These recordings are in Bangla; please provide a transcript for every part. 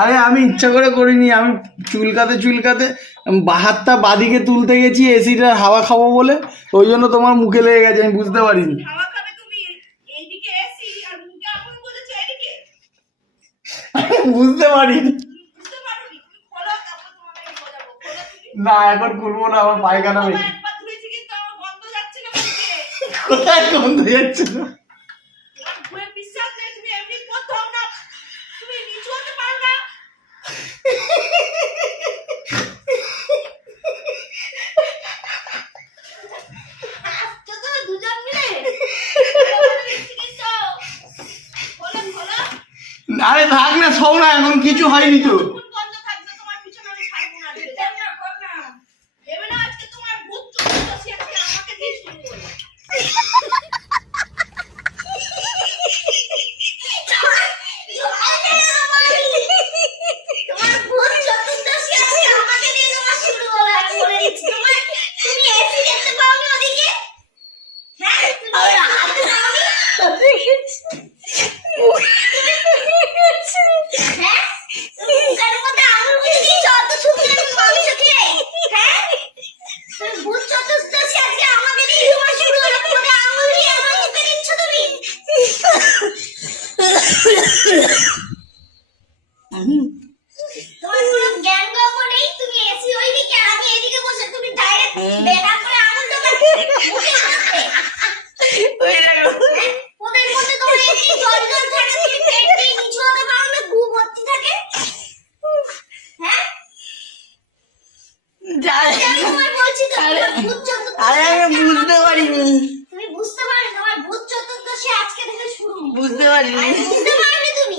আরে আমি ইচ্ছা করে করিনি, আমি চুলকাতে হাতটা বাদিকে তুলতে গেছি এসিটার হাওয়া খাবো বলে, ওই জন্য তোমার মুখে লেগে গেছে, আমি বুঝতে পারিনি। বুঝতে পারিনি না, এখন করবো না, আমার পায়খানা বেশি। কোথায় গন্ধ যাচ্ছে না? আরে থাক না, শোও না, এখন কিছু হয়নি তো। বুঝতে পারিনি, বুঝতে পারিনি তুমি।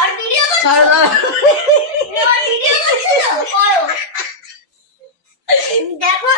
আর ভিডিও দেখো,